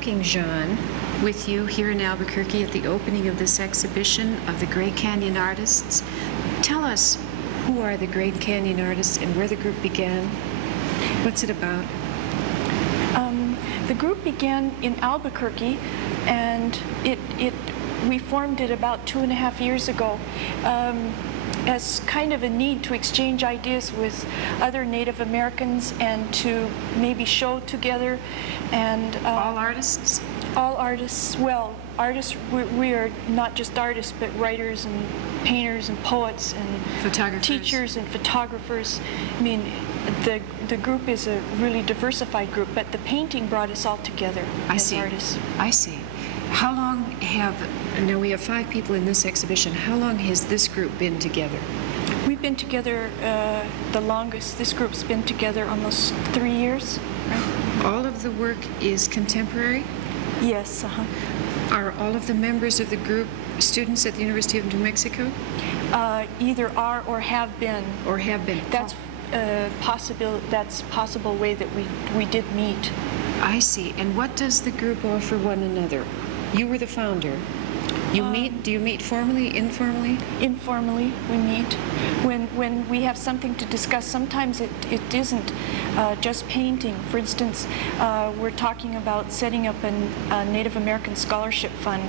talking, Jaune, with you here in Albuquerque at the opening of this exhibition of the Great Canyon artists. Tell us, who are the Great Canyon artists and where the group began? What's it about? The group began in Albuquerque, and we formed it about 2.5 years ago as kind of a need to exchange ideas with other Native Americans and to maybe show together. And all artists? All artists. Well, artists, we are not just artists, but writers and painters and poets and photographers, teachers and photographers. I mean, the group is a really diversified group, but the painting brought us all together as artists. I see. How long now we have 5 people in this exhibition. How long has this group been together? We've been together the longest. This group's been together almost 3 years. Right? All of the work is contemporary? Yes. Are all of the members of the group students at the University of New Mexico? Either are or have been. Or have been. That's possible way that we did meet. I see. And what does the group offer one another? You were the founder. Do you meet formally, informally? Informally, we meet. When we have something to discuss, sometimes it isn't just painting. For instance, we're talking about setting up a Native American scholarship fund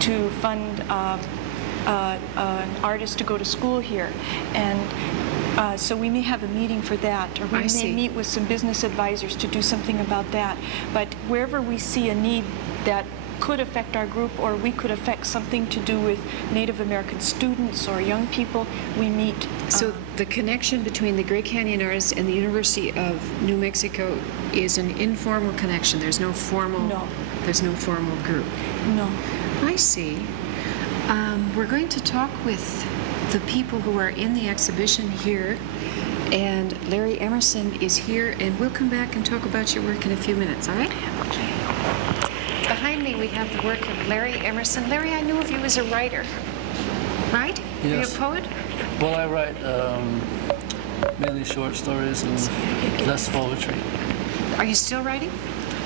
to fund an artist to go to school here. And so we may have a meeting for that, or we may meet with some business advisors to do something about that. But wherever we see a need that could affect our group, or we could affect something to do with Native American students or young people, we meet. So the connection between the Great Canyon artists and the University of New Mexico is an informal connection. There's no formal. No. There's no formal group. No. I see. We're going to talk with the people who are in the exhibition here, and Larry Emerson is here, and we'll come back and talk about your work in a few minutes. All right? Okay. Behind me we have the work of Larry Emerson. Larry, I knew of you as a writer, right? Yes. Are you a poet? Well, I write mainly short stories and less poetry. Are you still writing?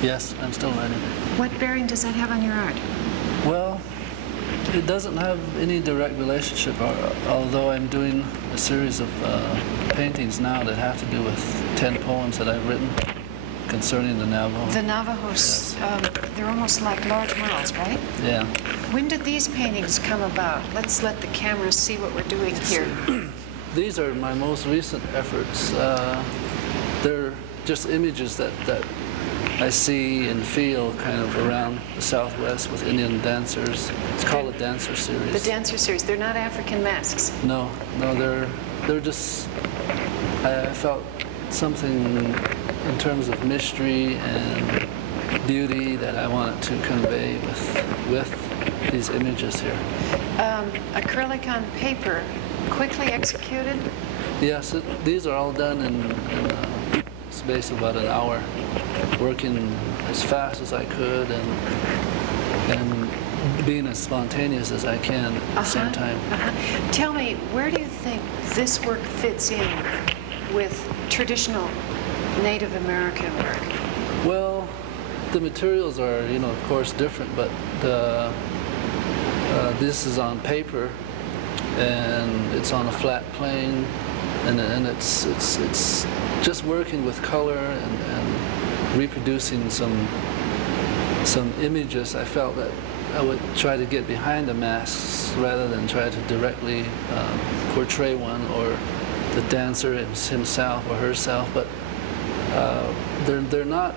Yes, I'm still writing. What bearing does that have on your art? Well, it doesn't have any direct relationship, although I'm doing a series of paintings now that have to do with 10 poems that I've written concerning the Navajo. The Navajos, yes. They're almost like large murals, right? Yeah. When did these paintings come about? Let's let the camera see what we're doing here. These are my most recent efforts. They're just images that I see and feel kind of around the Southwest with Indian dancers. It's called a dancer series. The dancer series. They're not African masks. No, they're just. I felt something in terms of mystery and beauty that I wanted to convey with these images here. Acrylic on paper, quickly executed? Yes, these are all done in a space of about an hour, working as fast as I could and being as spontaneous as I can at the same time. Tell me, where do you think this work fits in with traditional Native American work? Well, the materials are, of course different, but this is on paper and it's on a flat plane, and it's just working with color and reproducing some images. I felt that I would try to get behind the masks rather than try to directly portray one, or the dancer himself or herself, but they're not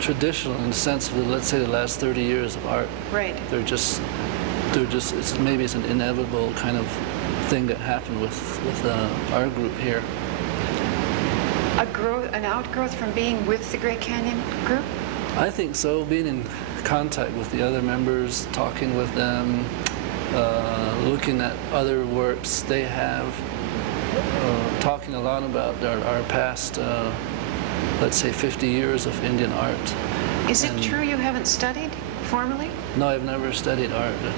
traditional in the sense of, let's say, the last 30 years of art. Right. They're just maybe it's an inevitable kind of thing that happened with our group here. An outgrowth from being with the Great Canyon group? I think so. Being in contact with the other members, talking with them, looking at other works they have, talking a lot about our past, let's say 50 years of Indian art. Is it true you haven't studied formally? No, I've never studied art. I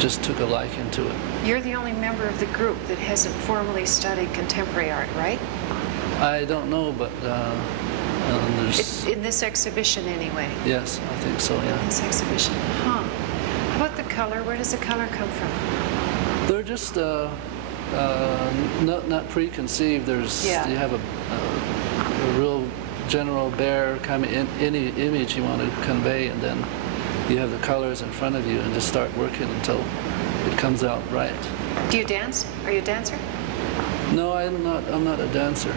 just took a liking to it. You're the only member of the group that hasn't formally studied contemporary art, right? I don't know, but There's, In this exhibition, anyway. yes, I think so, yeah. This exhibition. Huh. How about the color? Where does the color come from? They're just not preconceived. There's you have a real general bare kind of any image you want to convey, and then you have the colors in front of you, and just start working until it comes out right. Do you dance? Are you a dancer? No, I'm not a dancer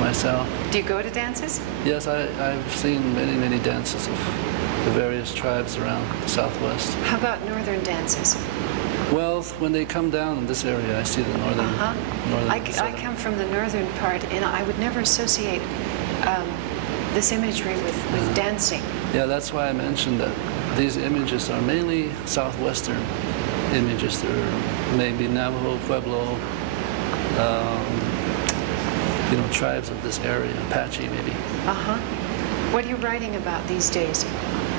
myself. Do you go to dances? Yes, I've seen many dances of the various tribes around the Southwest. How about northern dances? Well, when they come down in this area, I see the northern. I come from the northern part, and I would never associate this imagery with dancing. Yeah, that's why I mentioned that these images are mainly southwestern images. They're maybe Navajo, Pueblo, tribes of this area, Apache maybe. What are you writing about these days?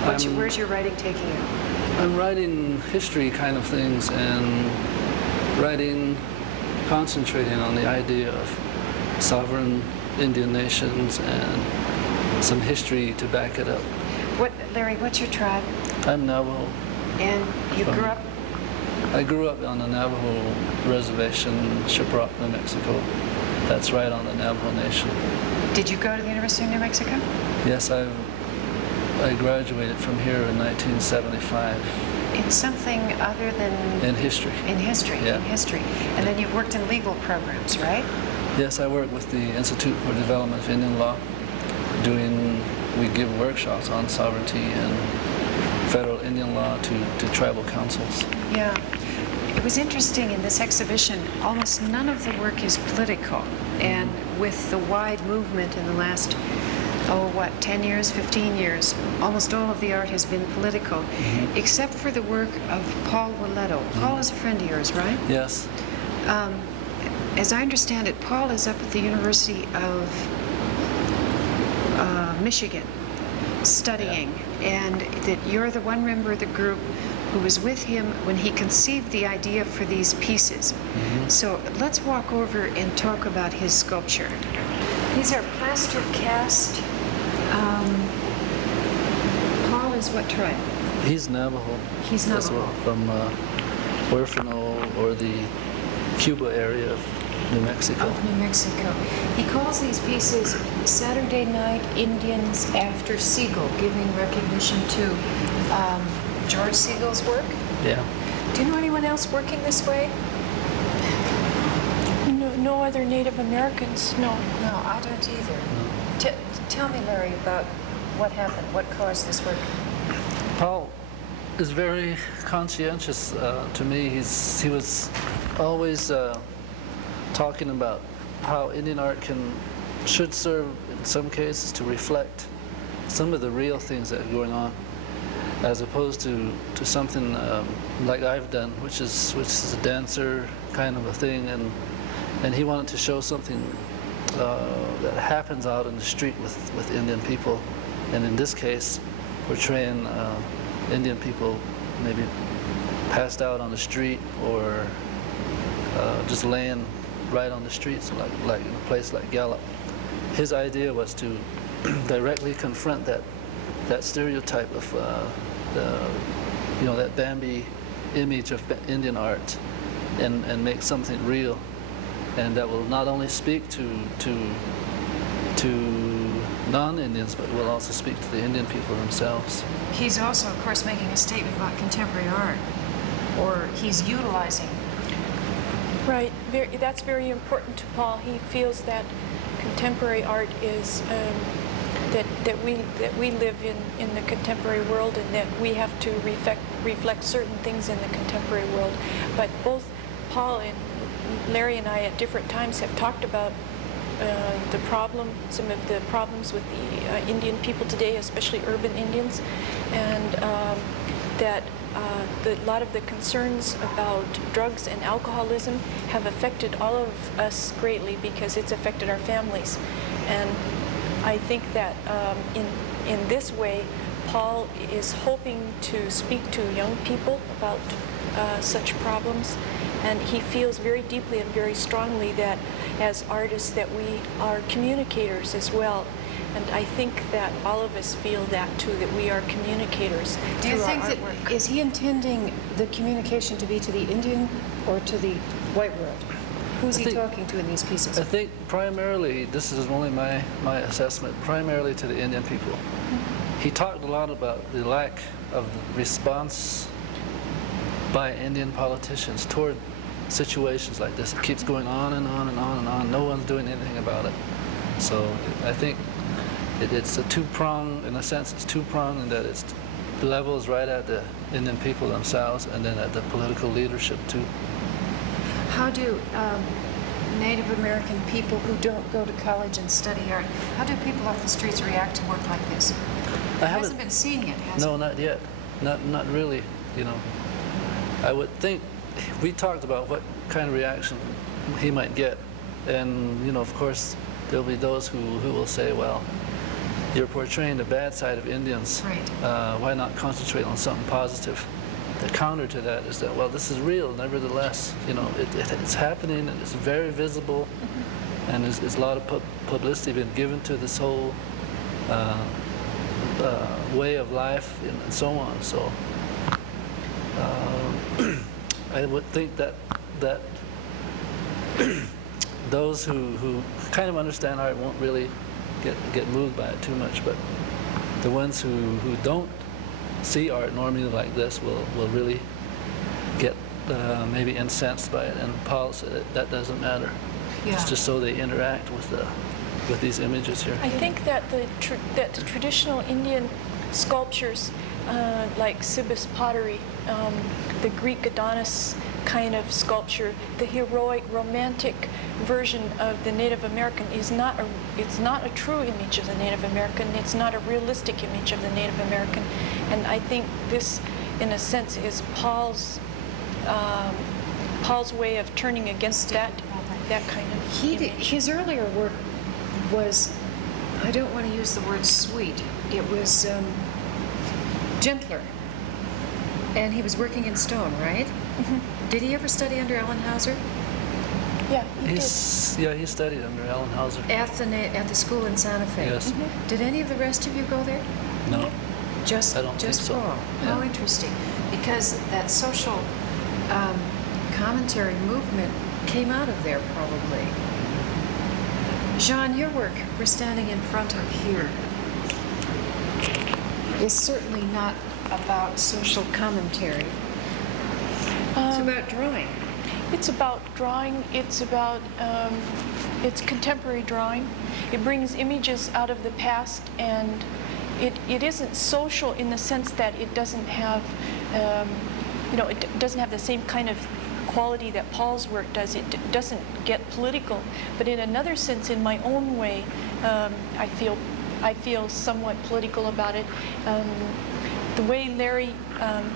Where's your writing taking you? I'm writing history kind of things, and concentrating on the idea of sovereign Indian nations and some history to back it up. Larry, what's your tribe? I'm Navajo. And you grew up? I grew up on the Navajo reservation, Shiprock, New Mexico. That's right on the Navajo Nation. Did you go to the University of New Mexico? Yes, I graduated from here in 1975. In something other than... In history. In history, yeah. In history. And then you've worked in legal programs, right? Yes, I work with the Institute for Development of Indian Law. We give workshops on sovereignty and federal Indian law to tribal councils. Yeah. It was interesting in this exhibition, almost none of the work is political. And with the wide movement in the last, 10 years, 15 years, almost all of the art has been political, except for the work of Paul Willeto. Paul is a friend of yours, right? Yes. As I understand it, Paul is up at the University of Michigan studying, and that you're the one member of the group who was with him when he conceived the idea for these pieces. So let's walk over and talk about his sculpture. These are plaster cast. Paul is what tribe? He's Navajo. He's Navajo. As well, from Orfano or the Cuba area of New Mexico. Of New Mexico. He calls these pieces Saturday Night Indians After Siegel, giving recognition to George Siegel's work. Yeah. Do you know anyone else working this way? No other Native Americans, no. No, I don't either. Tell me, Larry, about what happened, what caused this work. Paul is very conscientious to me. He was always talking about how Indian art should serve in some cases to reflect some of the real things that are going on, as opposed to something like I've done, which is a dancer kind of a thing, and he wanted to show something that happens out in the street with Indian people, and in this case portraying Indian people maybe passed out on the street or just laying right on the streets, like in a place like Gallup. His idea was to directly confront that stereotype of that Bambi image of Indian art, and make something real, and that will not only speak to non-Indians, but will also speak to the Indian people themselves. He's also, of course, making a statement about contemporary art, or he's utilizing. Right, that's very important to Paul. He feels that contemporary art is that we live in the contemporary world, and that we have to reflect certain things in the contemporary world. But both Paul and Larry and I at different times have talked about some of the problems with the Indian people today, especially urban Indians, and that a lot of the concerns about drugs and alcoholism have affected all of us greatly, because it's affected our families. And I think that in this way, Paul is hoping to speak to young people about such problems, and he feels very deeply and very strongly that as artists that we are communicators as well, And I think that all of us feel that too, that we are communicators Do you through think our that, artwork. is he intending the communication to be to the Indian or to the white world? Who's I he think- talking to in these pieces? I think primarily, this is only my assessment, primarily to the Indian people. He talked a lot about the lack of response by Indian politicians toward situations like this. It keeps going on and on and on and on. No one's doing anything about it. So I think it's a two-prong, in a sense, it's two-prong in that it's levels right at the Indian people themselves and then at the political leadership too. How do Native American people who don't go to college and study art, how do people off the streets react to work like this? It hasn't been seen yet, has it? No, not yet. Not really, you know. I would think, we talked about what kind of reaction he might get. And, you know, of course, there'll be those who will say, well, you're portraying the bad side of Indians. Right. Why not concentrate on something positive? The counter to that is that, well, this is real, nevertheless. You know, it's happening and it's very visible. And there's a lot of publicity been given to this whole way of life and so on. So I would think that those who kind of understand art won't really get moved by it too much, but the ones who don't see art normally like this will really get maybe incensed by it, and Paul said that doesn't matter. Yeah. It's just so they interact with these images here. I think that the traditional Indian sculptures, like Sibis pottery, the Greek Adonis kind of sculpture, the heroic, romantic version of the Native American it's not a true image of the Native American. It's not a realistic image of the Native American, and I think this, in a sense, is Paul's way of turning against that kind of image. His earlier work was, I don't want to use the word sweet, it was gentler. And he was working in stone, right? Did he ever study under Ellen Hauser? Yeah, he did. Yeah, he studied under Ellen Hauser. At the school in Santa Fe? Yes. Did any of the rest of you go there? No. Just I don't think so. Paul. How Yeah. interesting. Because that social commentary movement came out of there, probably. Jaune, your work we're standing in front of here is certainly not about social commentary. It's about drawing. It's about drawing. It's about it's contemporary drawing. It brings images out of the past, and it isn't social in the sense that it doesn't have it doesn't have the same kind of quality that Paul's work does. It doesn't get political, but in another sense, in my own way, I feel somewhat political about it. The way Larry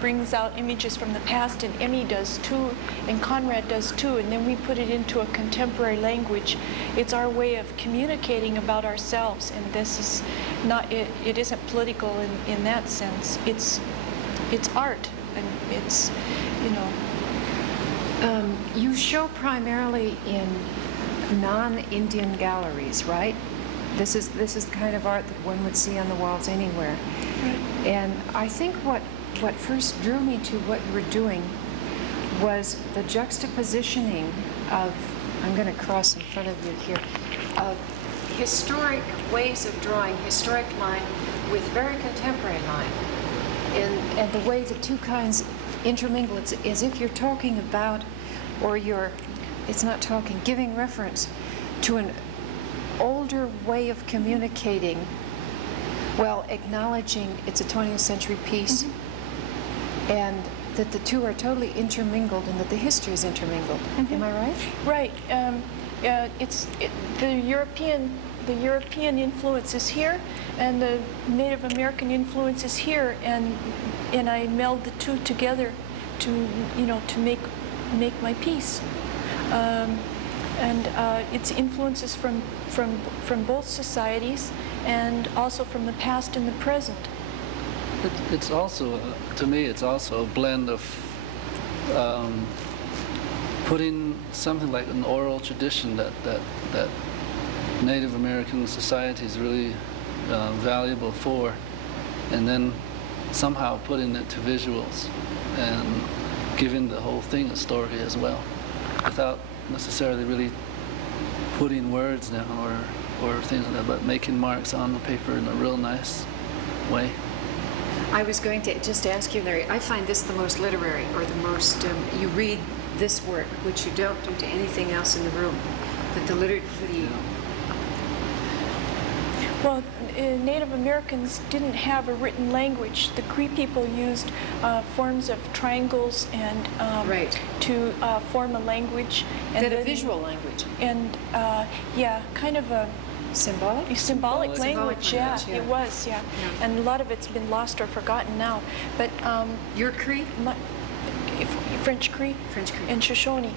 brings out images from the past, and Emmi does too, and Conrad does too, and then we put it into a contemporary language. It's our way of communicating about ourselves, and this is not, it isn't political in that sense. It's art, and it's, You show primarily in non-Indian galleries, right? This is the kind of art that one would see on the walls anywhere. Right. And I think what first drew me to what you were doing was the juxtapositioning of, I'm going to cross in front of you here, of historic ways of drawing, historic line with very contemporary line. And the way the two kinds intermingle, it's as if you're talking about, or it's not talking, giving reference to an older way of communicating, while acknowledging it's a 20th century piece, and that the two are totally intermingled, and that the history is intermingled. Am I right? Right. The European influence is here, and the Native American influence is here, and I meld the two together to make my piece. And its influences from both societies, and also from the past and the present. It's also, to me, it's also a blend of putting something like an oral tradition that Native American societies really valuable for, and then somehow putting it to visuals and giving the whole thing a story as well, without necessarily really putting words down or things like that, but making marks on the paper in a real nice way. I was going to just ask you, Larry, I find this the most literary, or the most, you read this work, which you don't do to anything else in the room, that the Well, Native Americans didn't have a written language. The Cree people used forms of triangles and Right. to form a language. And that a then- visual language, And yeah, kind of a symbolic? symbolic language. Symbolic Yeah, language, yeah. it was. Yeah. And a lot of it's been lost or forgotten now. But Your Cree? French Cree. French Cree. And Shoshone.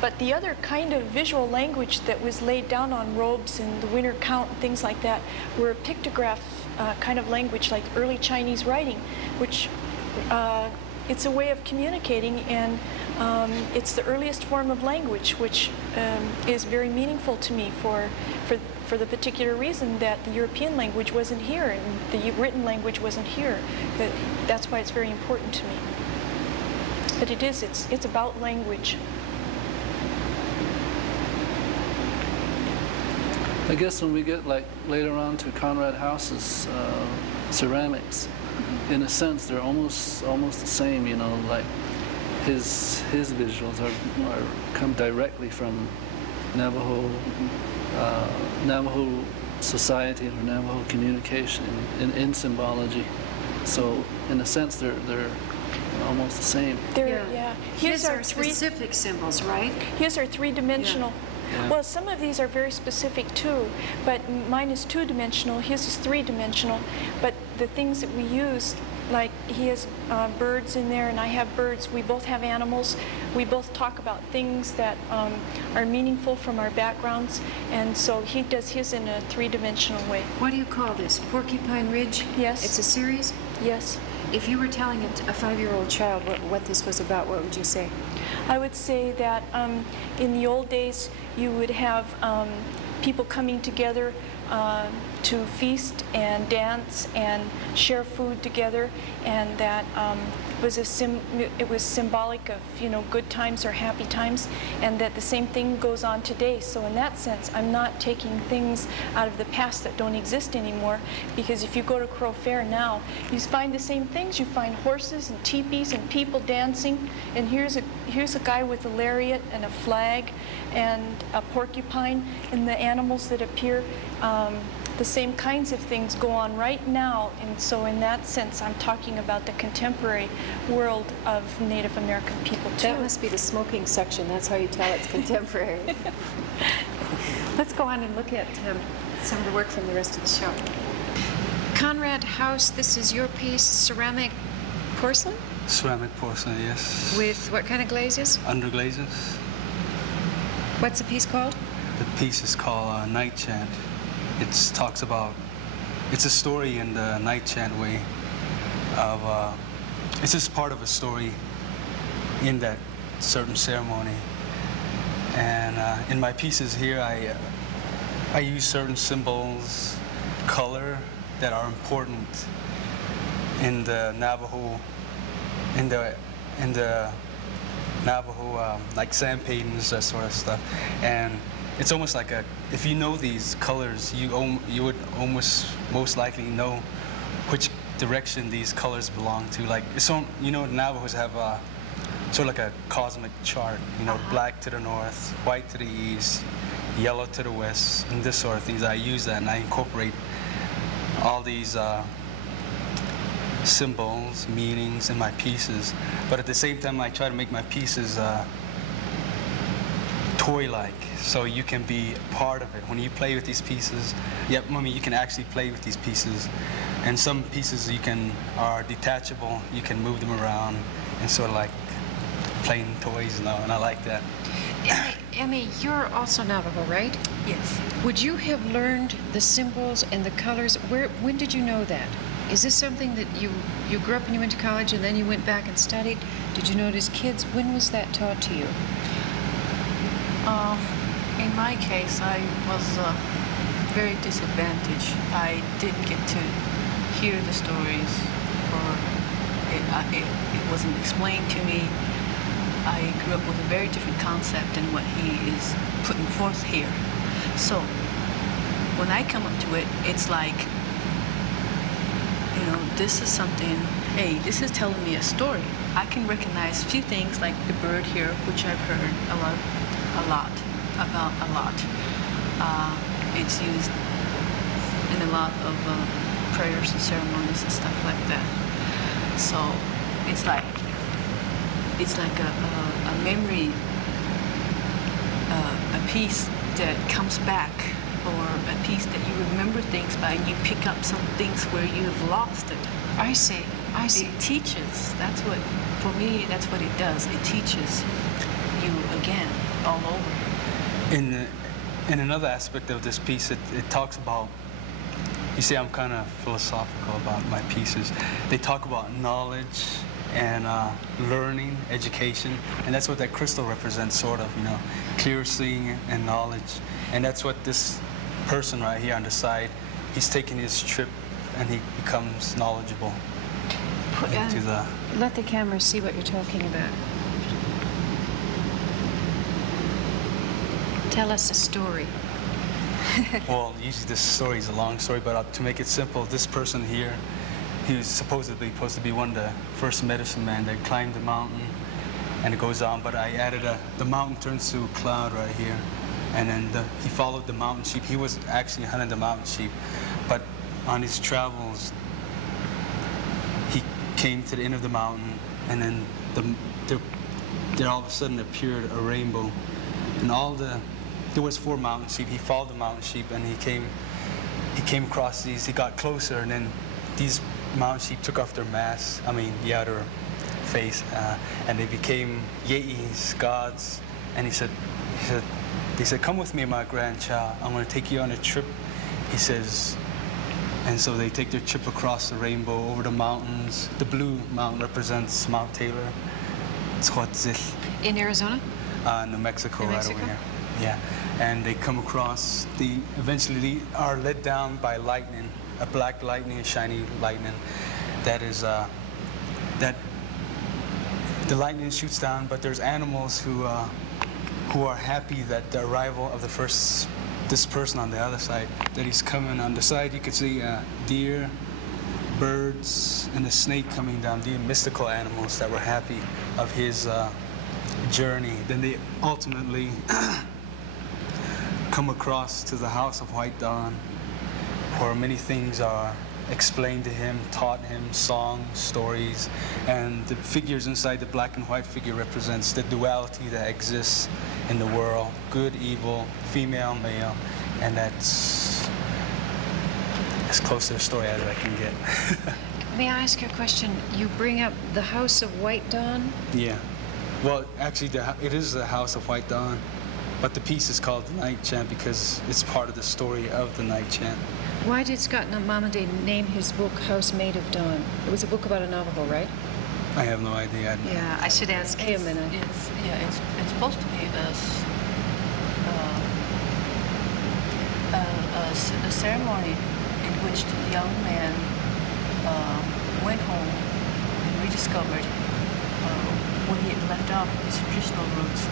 But the other kind of visual language that was laid down on robes and the winter count and things like that were pictograph kind of language, like early Chinese writing, which it's a way of communicating, and it's the earliest form of language, which is very meaningful to me for the particular reason that the European language wasn't here and the written language wasn't here. That's why it's very important to me. But it's about language. I guess when we get like later on to Conrad House's ceramics, in a sense they're almost the same. You know, like his visuals are come directly from Navajo society or Navajo communication in symbology. So in a sense they're almost the same. Yeah. His are specific symbols, right? His are three-dimensional. Yeah. Well, some of these are very specific too, but mine is two-dimensional, his is three-dimensional. But the things that we use, like he has birds in there and I have birds, we both have animals. We both talk about things that are meaningful from our backgrounds, and so he does his in a three-dimensional way. What do you call this? Porcupine Ridge? Yes. It's a series? Yes. If you were telling a 5-year-old child what this was about, what would you say? I would say that in the old days, you would have people coming together to feast and dance and share food together, and that it was symbolic of, you know, good times or happy times, and that the same thing goes on today. So in that sense, I'm not taking things out of the past that don't exist anymore, because if you go to Crow Fair now, you find the same things. You find horses and teepees and people dancing, and here's a guy with a lariat and a flag and a porcupine, and the animals that appear. The same kinds of things go on right now, and so in that sense I'm talking about the contemporary world of Native American people too. That must be the smoking section. That's how you tell it's contemporary. Let's go on and look at some of the work from the rest of the show. Conrad House, this is your piece, ceramic porcelain? Ceramic porcelain, yes. With what kind of glazes? Underglazes. What's the piece called? The piece is called Night Chant. It talks about, it's a story in the night chant way of, it's just part of a story in that certain ceremony. And in my pieces here, I use certain symbols, color, that are important in the Navajo, like sand paintings, that sort of stuff. And it's almost like if you know these colors, you would almost most likely know which direction these colors belong to. Like, Navajos have sort of like a cosmic chart, black to the north, white to the east, yellow to the west, and this sort of things. I use that and I incorporate all these symbols, meanings in my pieces. But at the same time, I try to make my pieces toy-like, so you can be part of it. When you play with these pieces, you can actually play with these pieces. And some pieces are detachable, you can move them around, and sort of like playing toys now, and I like that. Emmi, you're also Navajo, right? Yes. Would you have learned the symbols and the colors? When did you know that? Is this something that you grew up and you went to college and then you went back and studied? Did you know it as kids? When was that taught to you? In my case, I was very disadvantaged. I didn't get to hear the stories, or it wasn't explained to me. I grew up with a very different concept than what he is putting forth here. So when I come up to it, it's like, you know, this is something, hey, this is telling me a story. I can recognize a few things like the bird here, which I've heard a lot about. It's used in a lot of prayers and ceremonies and stuff like that. So it's like a memory, a piece that comes back, or a piece that you remember things by, and you pick up some things where you have lost it. I see. It teaches. That's what, for me, that's what it does. It teaches you again, all over. In another aspect of this piece, it talks about, you see, I'm kind of philosophical about my pieces. They talk about knowledge and learning, education, and that's what that crystal represents, sort of, you know, clear seeing and knowledge. And that's what this person right here on the side, he's taking his trip and he becomes knowledgeable into the... Let the camera see what you're talking about. Tell us a story. Well, usually this story is a long story, but to make it simple, this person here, he was supposedly supposed to be one of the first medicine men that climbed the mountain, and it goes on, but I added the mountain turns to a cloud right here, and then he followed the mountain sheep. He was actually hunting the mountain sheep, but on his travels, he came to the end of the mountain, and then there all of a sudden appeared a rainbow, and there was 4 mountain sheep. He followed the mountain sheep, and he came across these. He got closer, and then these mountain sheep took off their masks. Their face, and they became yei's, gods. And they said, "Come with me, my grandchild. I'm going to take you on a trip." He says, and so they take their trip across the rainbow over the mountains. The blue mountain represents Mount Taylor. It's called Zil. In Arizona? New Mexico, New right Mexico? over here. Yeah, and they come across, eventually are led down by lightning, a black lightning, a shiny lightning. That is, that the lightning shoots down, but there's animals who are happy that the arrival of this person on the other side, that he's coming. On the side, you could see deer, birds, and a snake coming down, the mystical animals that were happy of his journey. Then they ultimately come across to the house of White Dawn, where many things are explained to him, taught him, songs, stories, and the figures inside the black and white figure represents the duality that exists in the world, good, evil, female, male, and that's as close to the story as I can get. May I ask you a question? You bring up the House of White Dawn? Yeah. Well, actually, it is the House of White Dawn, but the piece is called The Night Chant because it's part of the story of the Night Chant. Why did Scott Mamade name his book House Made of Dawn? It was a book about a Navajo, right? I have no idea. Yeah, I should ask him. It's supposed to be a ceremony in which the young man went home and rediscovered when he had left off his traditional roots.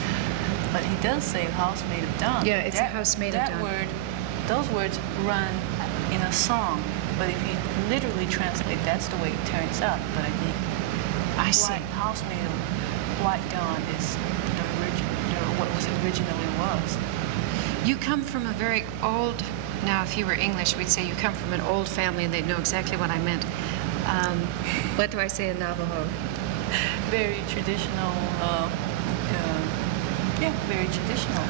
But he does say house made of dawn. Yeah, it's a house made of dawn. Those words run in a song, but if you literally translate, that's the way it turns out. But I think house made of white dawn is what was originally was. You come from a very old, now if you were English, we'd say you come from an old family and they'd know exactly what I meant. What do I say in Navajo? Very traditional, very traditional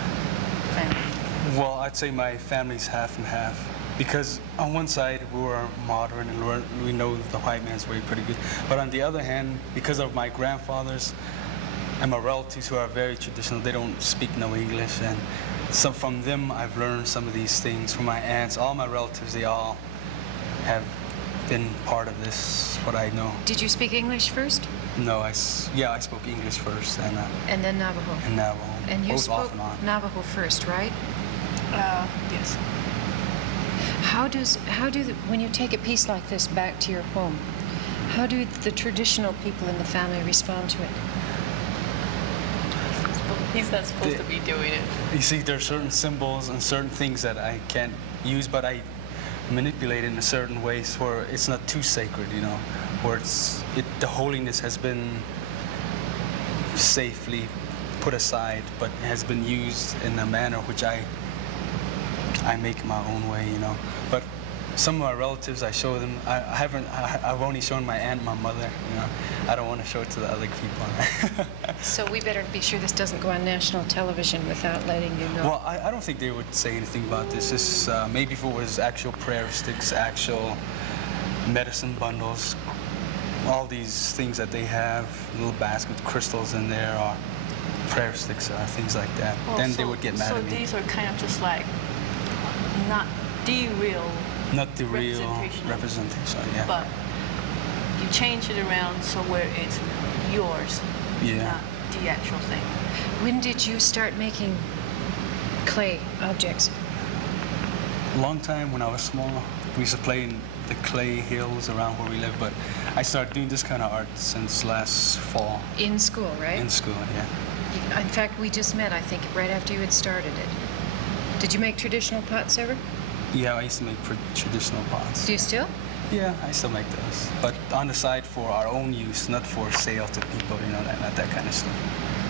family. Well, I'd say my family's half and half. Because on one side, we were modern and we know the white man's way pretty good. But on the other hand, because of my grandfathers and my relatives who are very traditional, they don't speak no English. And so from them, I've learned some of these things. From my aunts, all my relatives, they all have been part of this, what I know. Did you speak English first? No, I spoke English first and then Navajo. And Navajo. And you both spoke off and on. Navajo first, right? Yes. when you take a piece like this back to your home, how do the traditional people in the family respond to it? He's not supposed to be doing it. You see, there are certain symbols and certain things that I can't use, but I manipulate it in a certain ways where it's not too sacred, you know, where the holiness has been safely put aside, but has been used in a manner which I make my own way, you know. But some of my relatives, I show them. I've only shown my aunt, my mother. You know, I don't want to show it to the other people. So we better be sure this doesn't go on national television without letting you know. Well, I don't think they would say anything about this. This maybe if it was actual prayer sticks, actual medicine bundles, all these things that they have, little basket with crystals in there, or prayer sticks, or things like that. Well, then they would get mad at me. So these are kind of just like not the real. Not the real representation, yeah. But you change it around so where it's yours, Yeah. not the actual thing. When did you start making clay objects? A long time when I was small. We used to play in the clay hills around where we live, but I started doing this kind of art since last fall. In school, right? In school, yeah. In fact, we just met, I think, right after you had started it. Did you make traditional pots ever? Yeah, I used to make traditional pots. Do you still? Yeah, I still make those. But on the side for our own use, not for sale to people, you know, not that kind of stuff.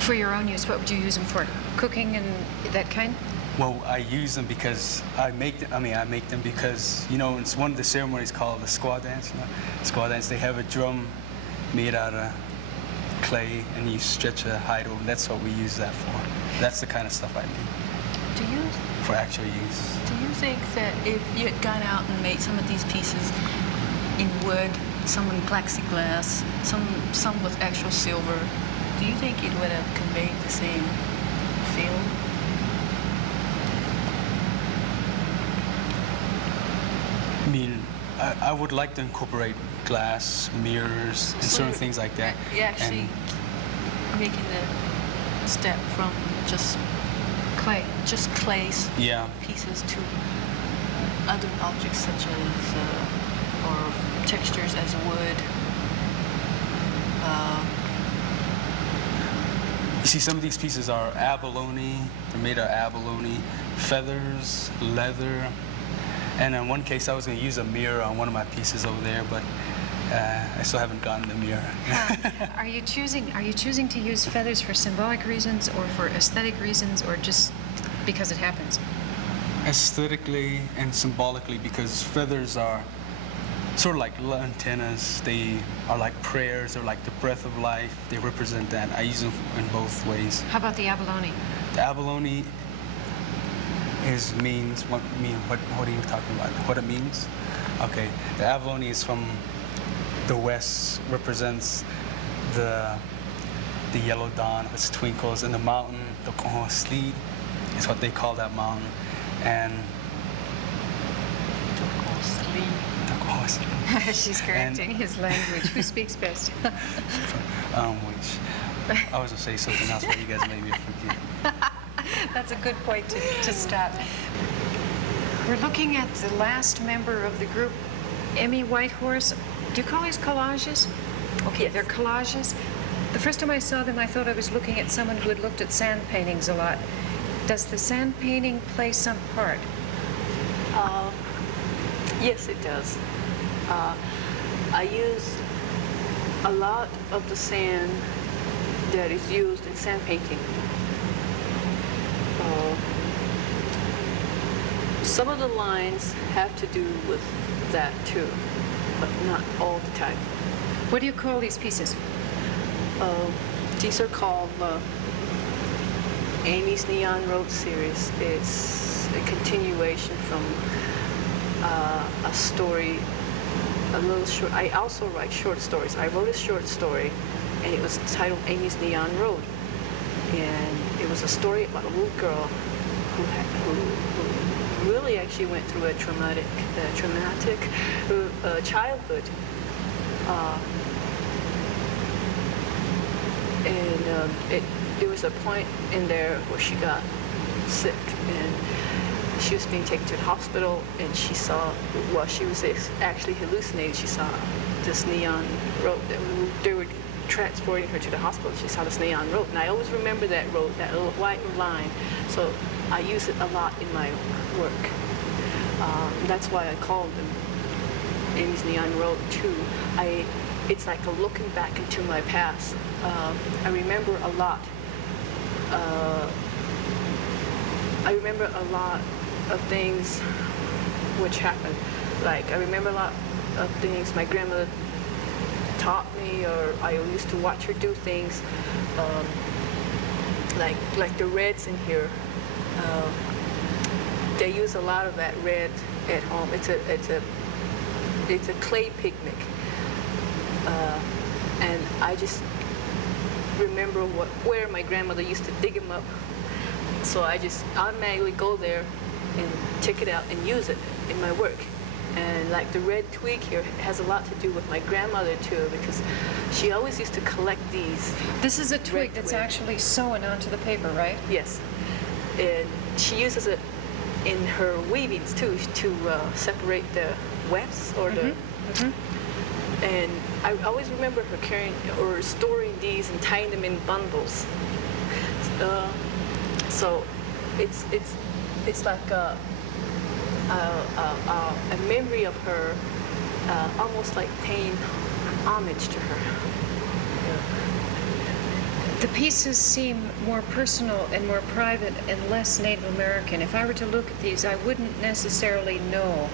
For your own use, what would you use them for? Cooking and that kind? Well, I use them because I make them because, you know, it's one of the ceremonies called the squaw dance. You know? Squaw dance, they have a drum made out of clay and you stretch a hide over. That's what we use that for. That's the kind of stuff I make Do you for actual use. do you think that if you had gone out and made some of these pieces in wood, some in plexiglass, some with actual silver, do you think it would have conveyed the same feel? I mean, I would like to incorporate glass, mirrors, and certain things like that. You're actually making the step from just clay's Yeah. pieces to other objects such as or textures as wood. You see, some of these pieces are abalone. They're made of abalone, feathers, leather. And in one case, I was going to use a mirror on one of my pieces over there, but I still haven't gotten the mirror. Are you choosing to use feathers for symbolic reasons or for aesthetic reasons or just because it happens? Aesthetically and symbolically, because feathers are sort of like antennas. They are like prayers. They're like the breath of life. They represent that. I use them in both ways. How about the abalone? The abalone means what are you talking about? What it means? Okay, the abalone is from the west, represents the yellow dawn, which twinkles in the mountain. The Kohosli is what they call that mountain, and She's correcting his language. Who speaks best? Which I was gonna say something else, but you guys made me forget. That's a good point to stop. We're looking at the last member of the group, Emmi Whitehorse. Do you call these collages? Okay, they're collages. The first time I saw them, I thought I was looking at someone who had looked at sand paintings a lot. Does the sand painting play some part? Yes, it does. I use a lot of the sand that is used in sand painting. Some of the lines have to do with that too, but not all the time. What do you call these pieces? These are called Amy's Neon Road series. It's a continuation from a story, a little short. I also write short stories. I wrote a short story, and it was titled Amy's Neon Road. And it was a story about a little girl who really actually went through a traumatic childhood. And there was a point in there where she got sick, and she was being taken to the hospital, and she saw, well, she was actually hallucinating. She saw this neon road that they were transporting her to the hospital. She saw this neon road, and I always remember that road, that little white line. So I use it a lot in my work. That's why I call them Emmi's Neon Road too. It's like a looking back into my past. I remember a lot. I remember a lot of things which happened. Like I remember a lot of things my grandmother taught me, or I used to watch her do things. Like the reds in here. They use a lot of that red at home. It's a clay picnic, and I just remember where my grandmother used to dig them up. So I just automatically go there and check it out and use it in my work. And like the red twig here has a lot to do with my grandmother too, because she always used to collect these. This is a twig that's actually sewn onto the paper, right? Yes. And she uses it in her weavings too, to separate the wefts or the. And I always remember her carrying or storing these and tying them in bundles. So it's like a memory of her, almost like paying homage to her. The pieces seem more personal and more private and less Native American. If I were to look at these, I wouldn't necessarily know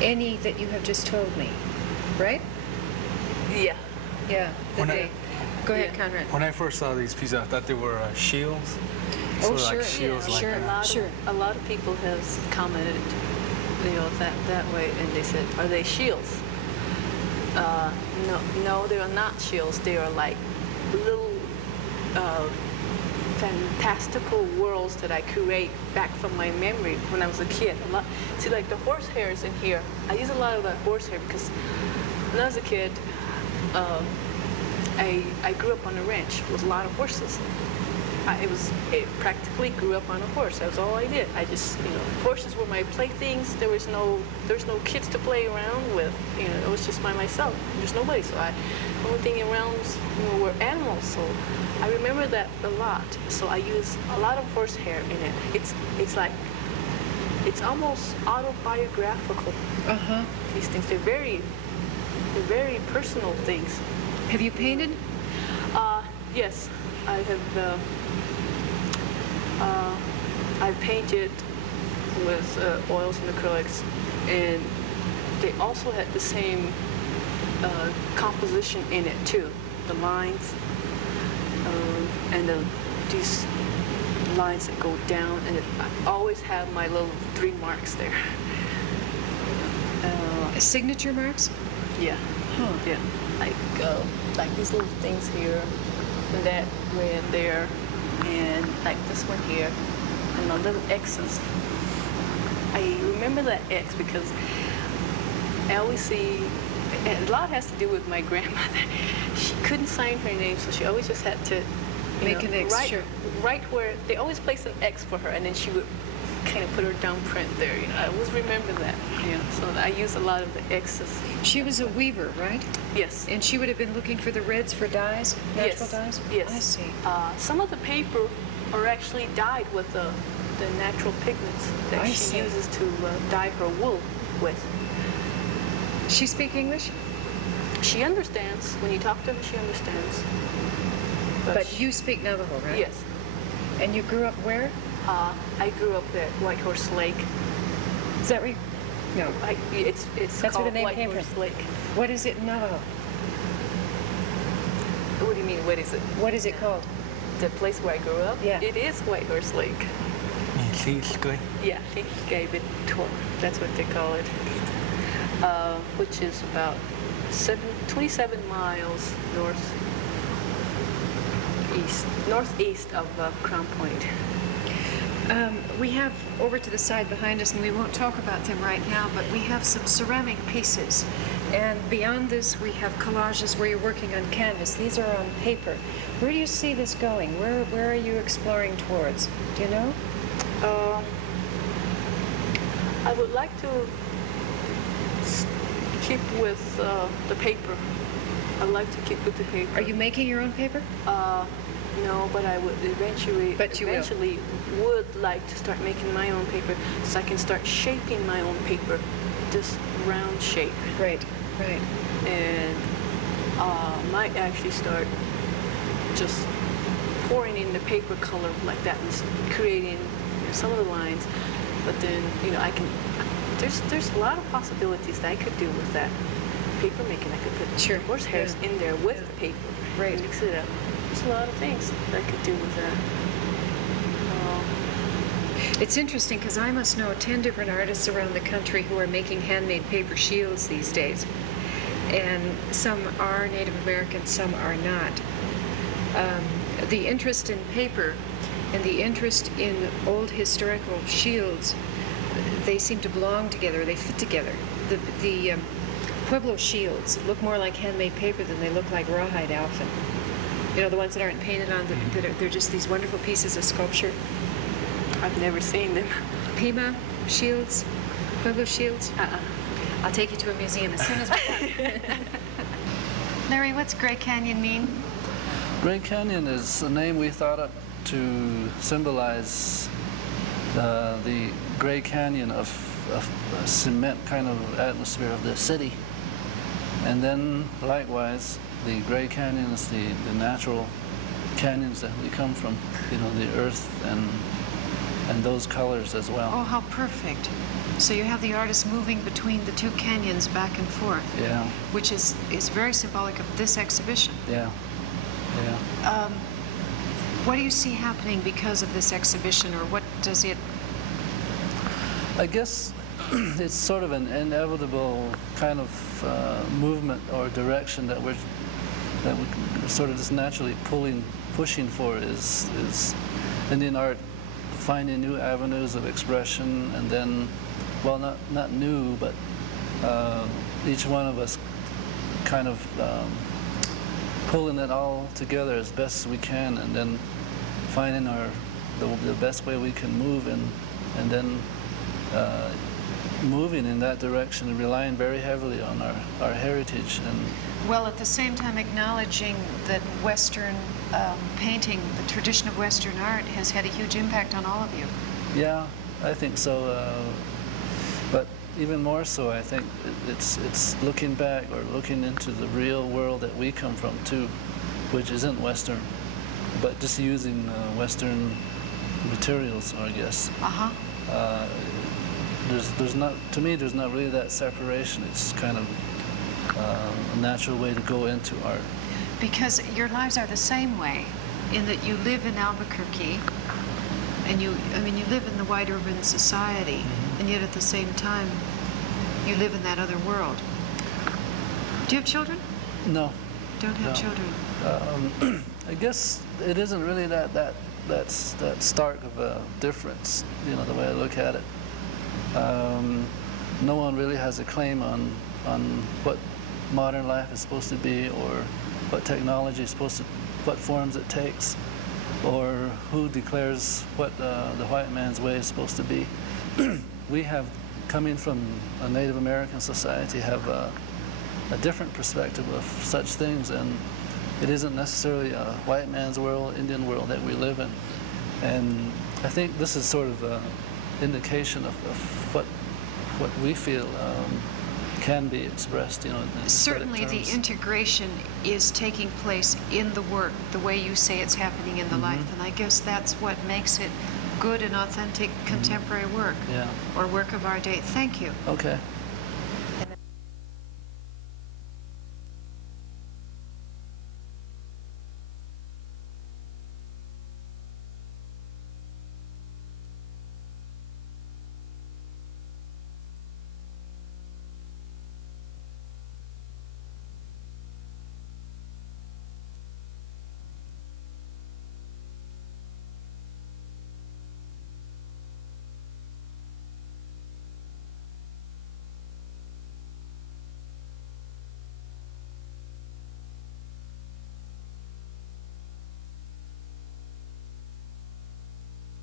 any that you have just told me, right? Yeah. Yeah. Go ahead, Conrad. When I first saw these pieces, I thought they were shields. Oh, Sort of sure. like shields, Yeah, like sure. that. A lot of people have commented, that way, and they said, "Are they shields?" No, they are not shields. They are like little fantastical worlds that I create back from my memory when I was a kid. See, like the horse hairs in here, I use a lot of that horse hair because when I was a kid, I grew up on a ranch with a lot of horses. It practically grew up on a horse. That was all I did. I just, horses were my playthings. There's no kids to play around with. It was just by myself. There's nobody. So the only thing around were animals. So I remember that a lot. So I use a lot of horse hair in it. It's almost autobiographical. These things, they're very personal things. Have you painted? Yes, I have. I've painted with oils and acrylics, and they also had the same composition in it too. The lines and these lines that go down, and I always have my little 3 marks there. Signature marks? Yeah. Huh. Yeah. Like these little things here, and that red there, and like this one here, and the little X's. I remember that X because I always see, and a lot has to do with my grandmother. She couldn't sign her name, so she always just had to make an X, sure. Right where they always placed an X for her, and then she would kind of put her down print there. I always remember that. So I use a lot of the X's. She was a weaver, right? Yes. And she would have been looking for the reds for dyes, natural dyes? Yes. I see. Some of the paper are actually dyed with the natural pigments that she uses to dye her wool with. She speak English? She understands. When you talk to her, she understands. But you speak Navajo, right? Yes. And you grew up where? I grew up at Whitehorse Lake. Is that where you... No. It's That's called where the name came Whitehorse from. Lake. What is it in Navajo? What do you mean, what is it? What is it called? The place where I grew up? Yeah. It is Whitehorse Lake. Yeah, that's what they call it. Which is about 27 miles northeast of Crown Point. We have over to the side behind us, and we won't talk about them right now, but we have some ceramic pieces. And beyond this, we have collages where you're working on canvas. These are on paper. Where do you see this going? Where are you exploring towards? Do you know? I would like to keep with the paper. I'd like to keep with the paper. Are you making your own paper? No, but I would eventually But you will. would like to start making my own paper so I can start shaping my own paper, this round shape. Right, right. And might actually start just pouring in the paper color like that and creating some of the lines. But then, I can, there's a lot of possibilities that I could do with that paper making. I could put Sure, horsehairs yeah. in there with the paper. Right. And mix it up. There's a lot of things that I could do with that. It's interesting because I must know 10 different artists around the country who are making handmade paper shields these days. And some are Native American, some are not. The interest in paper and the interest in old historical shields, they seem to belong together, they fit together. The Pueblo shields look more like handmade paper than they look like rawhide often. The ones that aren't painted on, they're just these wonderful pieces of sculpture. I've never seen them. Pima shields, Pueblo shields. I'll take you to a museum as soon as we're done. Larry, what's Gray Canyon mean? Gray Canyon is a name we thought up to symbolize the Gray Canyon of a cement kind of atmosphere of the city. And then, likewise, the Gray Canyon is the natural canyons that we come from, the earth and those colors as well. Oh, how perfect. So you have the artist moving between the two canyons back and forth. Yeah. Which is very symbolic of this exhibition. Yeah. Yeah. What do you see happening because of this exhibition, or what does it... I guess it's sort of an inevitable kind of movement or direction that we're sort of just naturally pushing for is Indian art finding new avenues of expression, and then, well, not new, but each one of us kind of pulling it all together as best as we can, and then finding the best way we can move, and then moving in that direction and relying very heavily on our heritage. And Well, at the same time acknowledging that Western painting, the tradition of Western art, has had a huge impact on all of you. yeah, I think so. But even more so, I think it's looking back or looking into the real world that we come from too, which isn't Western, but just using Western materials, I guess. Uh-huh. There's not, to me, there's not really that separation. It's kind of a natural way to go into art. Because your lives are the same way, in that you live in Albuquerque, and you live in the wide urban society, and yet at the same time, you live in that other world. Do you have children? No. Don't have No. children. I guess it isn't really that stark of a difference, the way I look at it. No one really has a claim on what modern life is supposed to be, or what technology is supposed to, what forms it takes, or who declares what the white man's way is supposed to be. We have, coming from a Native American society, have a different perspective of such things, and it isn't necessarily a white man's world, Indian world that we live in. And I think this is sort of an indication of what we feel can be expressed, Certainly the integration is taking place in the work, the way you say it's happening in the life, and I guess that's what makes it good and authentic contemporary work, Yeah. or work of our day. Thank you. Okay.